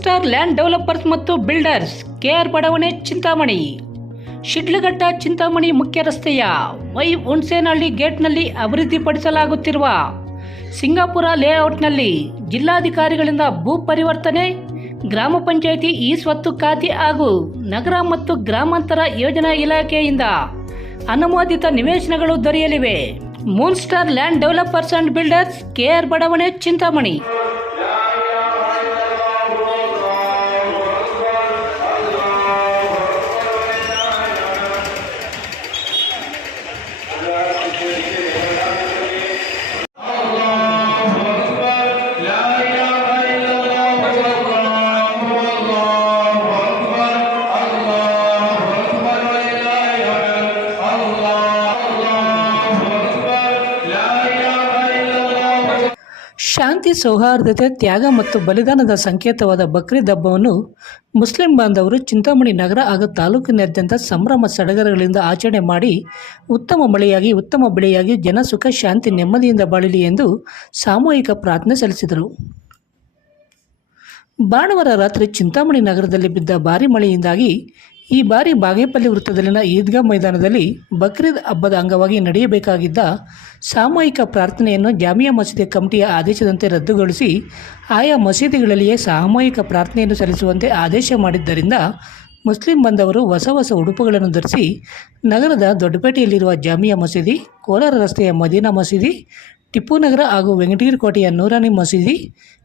Star land developers and builders K ಬಡಾವಣೆ, ಚಿಂತಾಮಣಿ. ಶಿಡ್ಲಘಟ್ಟ, ಚಿಂತಾಮಣಿ ಮುಖ್ಯ ರಸ್ತೆಯ ವೈ ಹುಣ್ಸೇನಹಳ್ಳಿ ಗೇಟ್ನಲ್ಲಿ ಅಭಿವೃದ್ಧಿಪಡಿಸಲಾಗುತ್ತಿರುವ ಸಿಂಗಾಪುರ ಲೇಔಟ್ನಲ್ಲಿ ಜಿಲ್ಲಾಧಿಕಾರಿಗಳಿಂದ ಭೂ ಪರಿವರ್ತನೆ, ಗ್ರಾಮ ಪಂಚಾಯಿತಿ ಈ ಸ್ವತ್ತು ಖಾತೆ ಹಾಗೂ ನಗರ ಮತ್ತು ಗ್ರಾಮಾಂತರ ಯೋಜನಾ ಇಲಾಖೆಯಿಂದ ಅನುಮೋದಿತ ನಿವೇಶನಗಳು ದೊರೆಯಲಿವೆ. Moon star land developers and builders K ಬಡಾವಣೆ, ಚಿಂತಾಮಣಿ. ಶಾಂತಿ ಸೌಹಾರ್ದತೆ, ತ್ಯಾಗ ಮತ್ತು ಬಲಿದಾನದ ಸಂಕೇತವಾದ ಬಕ್ರೀದ್ ಹಬ್ಬವನ್ನು ಮುಸ್ಲಿಂ ಬಾಂಧವರು ಚಿಂತಾಮಣಿ ನಗರ ಹಾಗೂ ತಾಲೂಕಿನಾದ್ಯಂತ ಸಂಭ್ರಮ ಸಡಗರಗಳಿಂದ ಆಚರಣೆ ಮಾಡಿ ಉತ್ತಮ ಮಳೆಯಾಗಿ, ಉತ್ತಮ ಬೆಳೆಯಾಗಿ ಜನ ಸುಖ, ಶಾಂತಿ, ನೆಮ್ಮದಿಯಿಂದ ಬಾಳಲಿ ಎಂದು ಸಾಮೂಹಿಕ ಪ್ರಾರ್ಥನೆ ಸಲ್ಲಿಸಿದರು. ಭಾನುವಾರ ರಾತ್ರಿ ಚಿಂತಾಮಣಿ ನಗರದಲ್ಲಿ ಬಿದ್ದ ಭಾರಿ ಮಳೆಯಿಂದಾಗಿ ಈ ಬಾರಿ ಬಾಗೇಪಲ್ಲಿ ವೃತ್ತದಲ್ಲಿನ ಈದ್ಗಾ ಮೈದಾನದಲ್ಲಿ ಬಕ್ರೀದ್ ಹಬ್ಬದ ಅಂಗವಾಗಿ ನಡೆಯಬೇಕಾಗಿದ್ದ ಸಾಮೂಹಿಕ ಪ್ರಾರ್ಥನೆಯನ್ನು ಜಾಮಿಯಾ ಮಸೀದಿ ಕಮಿಟಿಯ ಆದೇಶದಂತೆ ರದ್ದುಗೊಳಿಸಿ ಆಯಾ ಮಸೀದಿಗಳಲ್ಲಿಯೇ ಸಾಮೂಹಿಕ ಪ್ರಾರ್ಥನೆಯನ್ನು ಸಲ್ಲಿಸುವಂತೆ ಆದೇಶ ಮಾಡಿದ್ದರಿಂದ ಮುಸ್ಲಿಂ ಬಂದವರು ಹೊಸ ಹೊಸ ಉಡುಪುಗಳನ್ನು ಧರಿಸಿ ನಗರದ ದೊಡ್ಡಪೇಟೆಯಲ್ಲಿರುವ ಜಾಮಿಯಾ ಮಸೀದಿ, ಕೋಲಾರ ರಸ್ತೆಯ ಮದೀನಾ ಮಸೀದಿ, ಟಿಪ್ಪು ನಗರ ಹಾಗೂ ವೆಂಕಟಗಿರಿ ಕೋಟೆಯ ನೂರಾನಿ ಮಸೀದಿ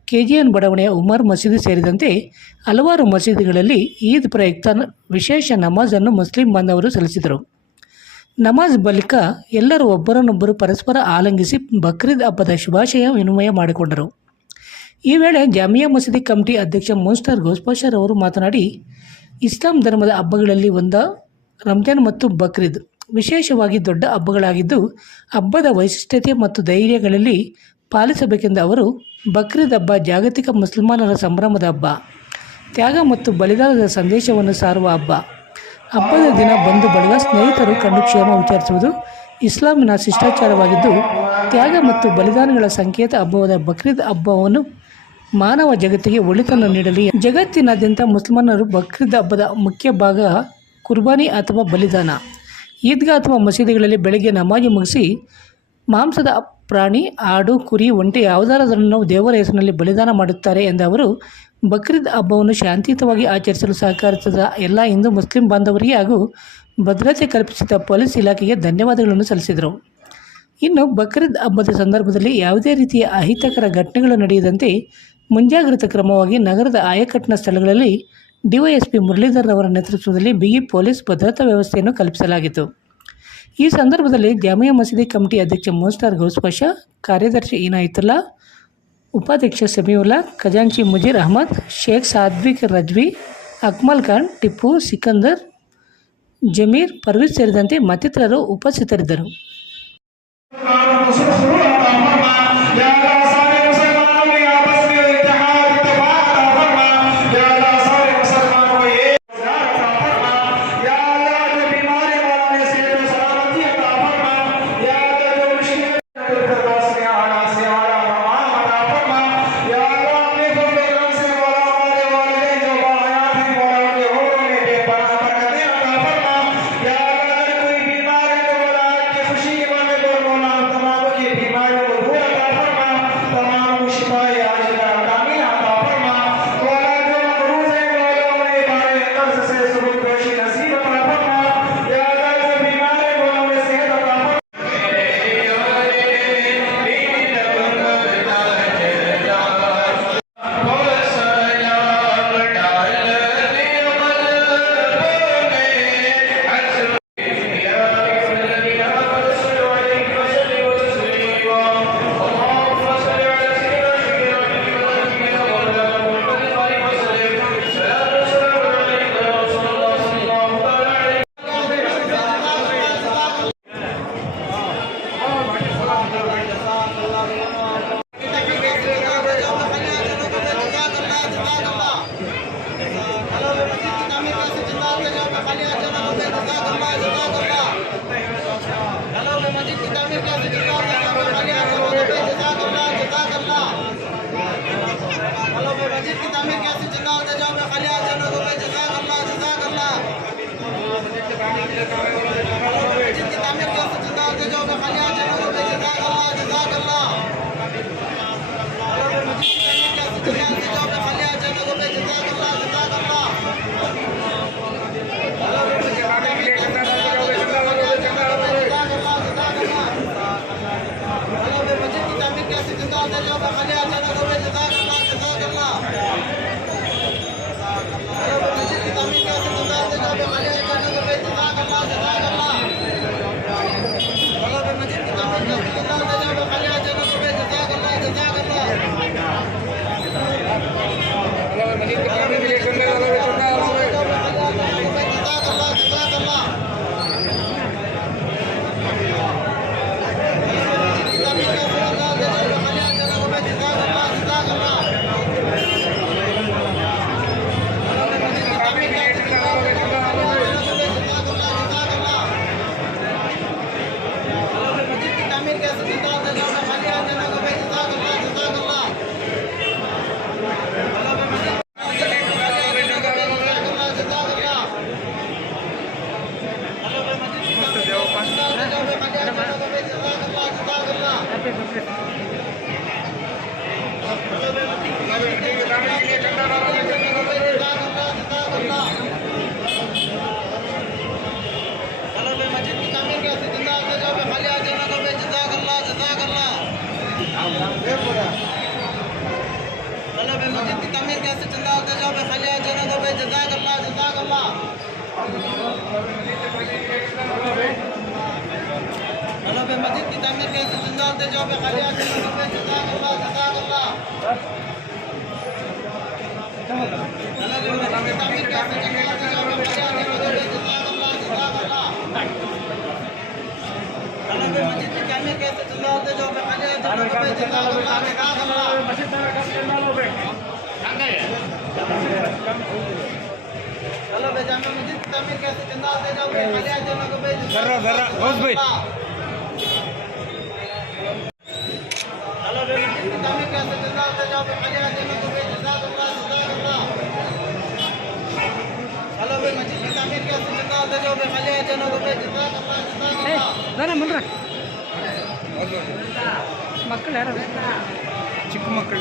ಕೆಜಿಎನ್ ಬಡಾವಣೆಯ ಉಮರ್ ಮಸೀದಿ ಸೇರಿದಂತೆ ಹಲವಾರು ಮಸೀದಿಗಳಲ್ಲಿ ಈದ್ ಪ್ರಯುಕ್ತ ವಿಶೇಷ ನಮಾಜನ್ನು ಮುಸ್ಲಿಂ ಬಾಂಧವರು ಸಲ್ಲಿಸಿದರು. ನಮಾಜ್ ಬಳಿಕ ಎಲ್ಲರೂ ಒಬ್ಬರನ್ನೊಬ್ಬರು ಪರಸ್ಪರ ಆಲಂಗಿಸಿ ಬಕ್ರೀದ್ ಹಬ್ಬದ ಶುಭಾಶಯ ವಿನಿಮಯ ಮಾಡಿಕೊಂಡರು. ಈ ವೇಳೆ ಜಾಮಿಯಾ ಮಸೀದಿ ಕಮಿಟಿ ಅಧ್ಯಕ್ಷ ಮೋಸ್ಟರ್ ಘೋಸ್ಪಾಷರ್ ಅವರು ಮಾತನಾಡಿ, ಇಸ್ಲಾಂ ಧರ್ಮದ ಹಬ್ಬಗಳಲ್ಲಿ ಒಂದ ರಂಜಾನ್ ಮತ್ತು ಬಕ್ರೀದ್. ವಿಶೇಷವಾಗಿ ದೊಡ್ಡ ಹಬ್ಬಗಳಾಗಿದ್ದು, ಹಬ್ಬದ ವೈಶಿಷ್ಟ್ಯತೆ ಮತ್ತು ಧೈರ್ಯಗಳಲ್ಲಿ ಪಾಲಿಸಬೇಕೆಂದ ಅವರು ಬಕ್ರೀದ್ ಹಬ್ಬ ಜಾಗತಿಕ ಮುಸಲ್ಮಾನರ ಸಂಭ್ರಮದ ಹಬ್ಬ, ತ್ಯಾಗ ಮತ್ತು ಬಲಿದಾನದ ಸಂದೇಶವನ್ನು ಸಾರುವ ಹಬ್ಬ. ಹಬ್ಬದ ದಿನ ಬಂದು ಬಳಗ ಸ್ನೇಹಿತರು ಕಂಡು ಕ್ಷೇಮ ವಿಚಾರಿಸುವುದು ಇಸ್ಲಾಮಿನ ಶಿಷ್ಟಾಚಾರವಾಗಿದ್ದು, ತ್ಯಾಗ ಮತ್ತು ಬಲಿದಾನಗಳ ಸಂಕೇತ ಹಬ್ಬವಾದ ಬಕ್ರೀದ್ ಹಬ್ಬವನ್ನು ಮಾನವ ಜಗತ್ತಿಗೆ ಒಳಿತನ್ನು ನೀಡಲಿ. ಜಗತ್ತಿನಾದ್ಯಂತ ಮುಸಲ್ಮಾನರು ಬಕ್ರೀದ್ ಹಬ್ಬದ ಮುಖ್ಯ ಭಾಗ ಕುರ್ಬಾನಿ ಅಥವಾ ಬಲಿದಾನ. ಈದ್ಗಾ ಅಥವಾ ಮಸೀದಿಗಳಲ್ಲಿ ಬೆಳಗ್ಗೆ ನಮಾಜು ಮುಗಿಸಿ ಮಾಂಸದ ಪ್ರಾಣಿ, ಆಡು, ಕುರಿ, ಒಂಟೆ ಯಾವುದಾದರನ್ನು ದೇವರ ಹೆಸರಿನಲ್ಲಿ ಬಲಿದಾನ ಮಾಡುತ್ತಾರೆ ಎಂದ ಅವರು ಬಕ್ರೀದ್ ಹಬ್ಬವನ್ನು ಶಾಂತಿಯುತವಾಗಿ ಆಚರಿಸಲು ಸಹಕರಿಸಿದ ಎಲ್ಲ ಹಿಂದೂ ಮುಸ್ಲಿಂ ಬಾಂಧವರಿಗೆ ಹಾಗೂ ಭದ್ರತೆ ಕಲ್ಪಿಸಿದ ಪೊಲೀಸ್ ಇಲಾಖೆಗೆ ಧನ್ಯವಾದಗಳನ್ನು ಸಲ್ಲಿಸಿದರು. ಇನ್ನು ಬಕ್ರೀದ್ ಹಬ್ಬದ ಸಂದರ್ಭದಲ್ಲಿ ಯಾವುದೇ ರೀತಿಯ ಅಹಿತಕರ ಘಟನೆಗಳು ನಡೆಯದಂತೆ ಮುಂಜಾಗ್ರತಾ ಕ್ರಮವಾಗಿ ನಗರದ ಆಯಕಟ್ಟಿನ ಸ್ಥಳಗಳಲ್ಲಿ ಡಿವೈಎಸ್ಪಿ ಮುರಳೀಧರ್ ಅವರ ನೇತೃತ್ವದಲ್ಲಿ ಬಿಗಿ ಪೊಲೀಸ್ ಭದ್ರತಾ ವ್ಯವಸ್ಥೆಯನ್ನು ಕಲ್ಪಿಸಲಾಗಿತ್ತು. ಈ ಸಂದರ್ಭದಲ್ಲಿ ಜಾಮಿಯಾ ಮಸೀದಿ ಕಮಿಟಿ ಅಧ್ಯಕ್ಷ ಮೋಸ್ತಾರ್ ಗೌಸ್ಪಾಷ ಕಾರ್ಯದರ್ಶಿ ಇನಾಯತುಲ್ಲಾ, ಉಪಾಧ್ಯಕ್ಷ ಸಮೀವುಲ್ಲಾ, ಖಜಾಂಚಿ ಮುಜೀರ್ ಅಹಮದ್, ಶೇಖ್ ಸಾದ್ವಿಕ್ ರಜ್ವಿ, ಅಕ್ಮಲ್ ಖಾನ್, ಟಿಪ್ಪು ಸಿಕಂದರ್, ಜಮೀರ್ ಪರ್ವೀಜ್ ಸೇರಿದಂತೆ ಮತ್ತಿತರರು ಉಪಸ್ಥಿತರಿದ್ದರು. Thank you. जरा जरा घोष भाई ಬರ ಮುಂಡ್ರ ಮಕ್ಕಳು ಯಾರು ಚಿಕ್ಕ ಮಕ್ಕಳು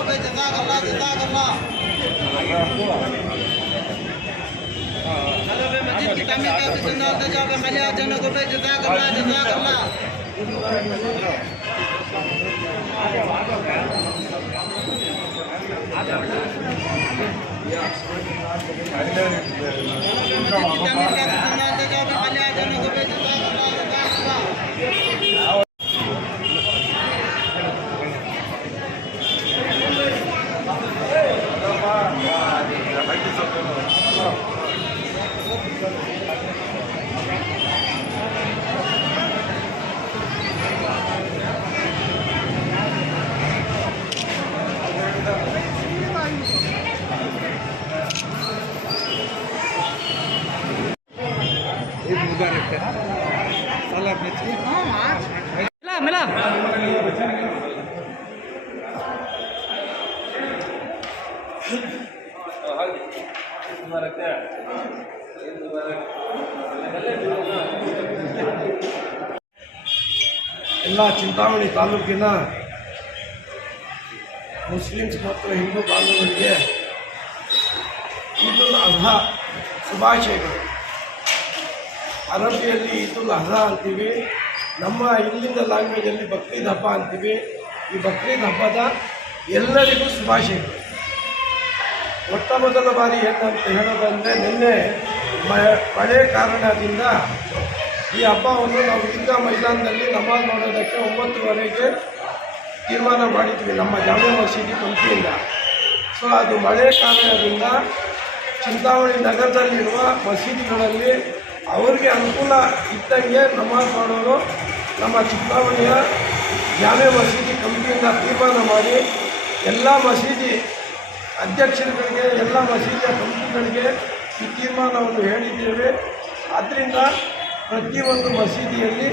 करना, ज़िंदा करना। चलो बे मस्जिद की तमीर का सुनना होता जाओ बे मज़ा आ जाना तो बे ज़िंदा करना ज़िंदा करना। मस्जिद की तमीर का सुनना होता जाओ बे मज़ा आ जाना तो बे ಎಲ್ಲ ಚಿಂತಾಮಣಿ ತಾಲೂಕಿನ ಮುಸ್ಲಿಮ್ಸ್ ಮತ್ತು ಹಿಂದೂ ಬಾಂಧವರಿಗೆ ಈದುಲ್ ಅಜಾ ಶುಭಾಶಯಗಳು. ಅರಬಿಯಲ್ಲಿ ಈದುಲ್ ಅಜಾ ಅಂತೀವಿ, ನಮ್ಮ ಇಲ್ಲಿನ ಲ್ಯಾಂಗ್ವೇಜಲ್ಲಿ ಬಕ್ರೀದ್ ಹಬ್ಬ ಅಂತೀವಿ. ಈ ಬಕ್ರೀದ್ ಹಬ್ಬದ ಎಲ್ಲರಿಗೂ ಶುಭಾಶಯಗಳು. ಮೊಟ್ಟ ಮೊದಲ ಬಾರಿ ಏನಂತ ಹೇಳೋದಂದರೆ ನಿನ್ನೆ ಮಳೆ ಕಾರಣದಿಂದ ಈ ಹಬ್ಬವನ್ನು ನಾವು ಈದ್ಗಾ ಮೈದಾನದಲ್ಲಿ ನಮಾಜ್ ಮಾಡೋದಕ್ಕೆ ಒಂಬತ್ತುವರೆಗೆ ತೀರ್ಮಾನ ಮಾಡಿದ್ವಿ ನಮ್ಮ ಜಾಮೆ ಮಸೀದಿ ಕಂಪಿಯಿಂದ ಸೊ ಅದು ಮಳೆ ಕಾರಣದಿಂದ ಚಿಂತಾಮಣಿ ನಗರದಲ್ಲಿರುವ ಮಸೀದಿಗಳಲ್ಲಿ ಅವರಿಗೆ ಅನುಕೂಲ ಇದ್ದಂಗೆ ನಮಾಜ್ ಮಾಡೋರು ನಮ್ಮ ಚಿಂತಾಮಣಿಯ ಜಾಮೆ ಮಸೀದಿ ಕಂಪನಿಯಿಂದ ತೀರ್ಮಾನ ಮಾಡಿ ಎಲ್ಲ ಮಸೀದಿ ಅಧ್ಯಕ್ಷರುಗಳಿಗೆ, ಎಲ್ಲ ಮಸೀದಿಯ ಕಮಿಟಿಗಳಿಗೆ ಈ ತೀರ್ಮಾನವನ್ನು ಹೇಳಿದ್ದೇವೆ. ಆದ್ದರಿಂದ ಪ್ರತಿಯೊಂದು ಮಸೀದಿಯಲ್ಲಿ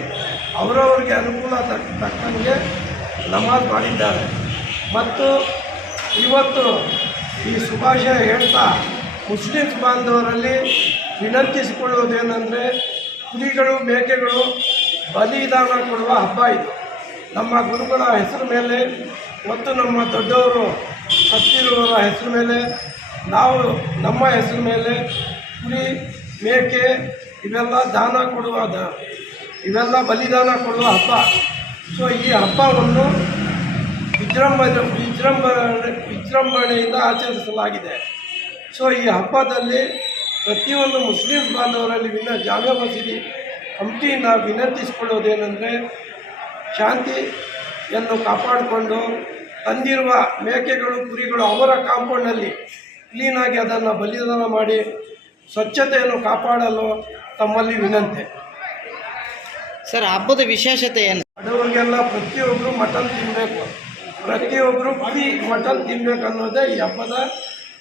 ಅವರವರಿಗೆ ಅನುಕೂಲ ತಕ್ಕ, ತಕ್ಕಂಗೆ ನಮಾಜ್ ಮಾಡಿದ್ದಾರೆ. ಮತ್ತು ಇವತ್ತು ಈ ಶುಭಾಶಯ ಹೇಳ್ತಾ ಮುಸ್ಲಿಮ್ಸ್ ಬಾಂಧವರಲ್ಲಿ ವಿನಂತಿಸಿಕೊಳ್ಳುವುದೇನೆಂದರೆ ಕುರಿಗಳು, ಮೇಕೆಗಳು ಬಲಿದಾನ ಕೊಡುವ ಹಬ್ಬ ಇದು. ನಮ್ಮ ಗುರುಗಳ ಹೆಸರು ಮೇಲೆ, ಮತ್ತು ನಮ್ಮ ದೊಡ್ಡವರು ಸತ್ತಿರುವವರ ಹೆಸರು ಮೇಲೆ, ನಾವು ನಮ್ಮ ಹೆಸರು ಮೇಲೆ, ಕುರಿ, ಮೇಕೆ, ಇವೆಲ್ಲ ದಾನ ಕೊಡುವ ದ- ಇವೆಲ್ಲ ಬಲಿದಾನ ಕೊಡುವ ಹಬ್ಬ. ಸೊ ಈ ಹಬ್ಬವನ್ನು ವಿಜೃಂಭಣೆ ವಿಜೃಂಭಣೆ ವಿಜೃಂಭಣೆಯಿಂದ ಆಚರಿಸಲಾಗಿದೆ. ಸೊ ಈ ಹಬ್ಬದಲ್ಲಿ ಪ್ರತಿಯೊಂದು ಮುಸ್ಲಿಂ ಬಾಂಧವರಲ್ಲಿ ವಿನ ಜಾಮೆ ಮಸೀದಿ ಹಂಪಿನ ವಿನಂತಿಸಿಕೊಳ್ಳೋದೇನೆಂದರೆ ಶಾಂತಿಯನ್ನು ಕಾಪಾಡಿಕೊಂಡು ತಂದಿರುವ ಮೇಕೆಗಳು ಕುರಿಗಳು ಅವರ ಕಾಂಪೌಂಡಲ್ಲಿ ಕ್ಲೀನಾಗಿ ಅದನ್ನು ಬಲಿದಾನ ಮಾಡಿ ಸ್ವಚ್ಛತೆಯನ್ನು ಕಾಪಾಡಲು ತಮ್ಮಲ್ಲಿ ವಿನಂತಿ. ಸರ್ ಹಬ್ಬದ ವಿಶೇಷತೆ ಏನು? ಬಡವರಿಗೆಲ್ಲ ಪ್ರತಿಯೊಬ್ಬರು ಮಟನ್ ತಿನ್ನಬೇಕು ಪ್ರತಿಯೊಬ್ಬರು ಫ್ರೀ ಮಟನ್ ತಿನ್ನಬೇಕು ಅನ್ನೋದೇ ಈ ಹಬ್ಬದ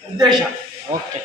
ಉದ್ದೇಶ. ಓಕೆ.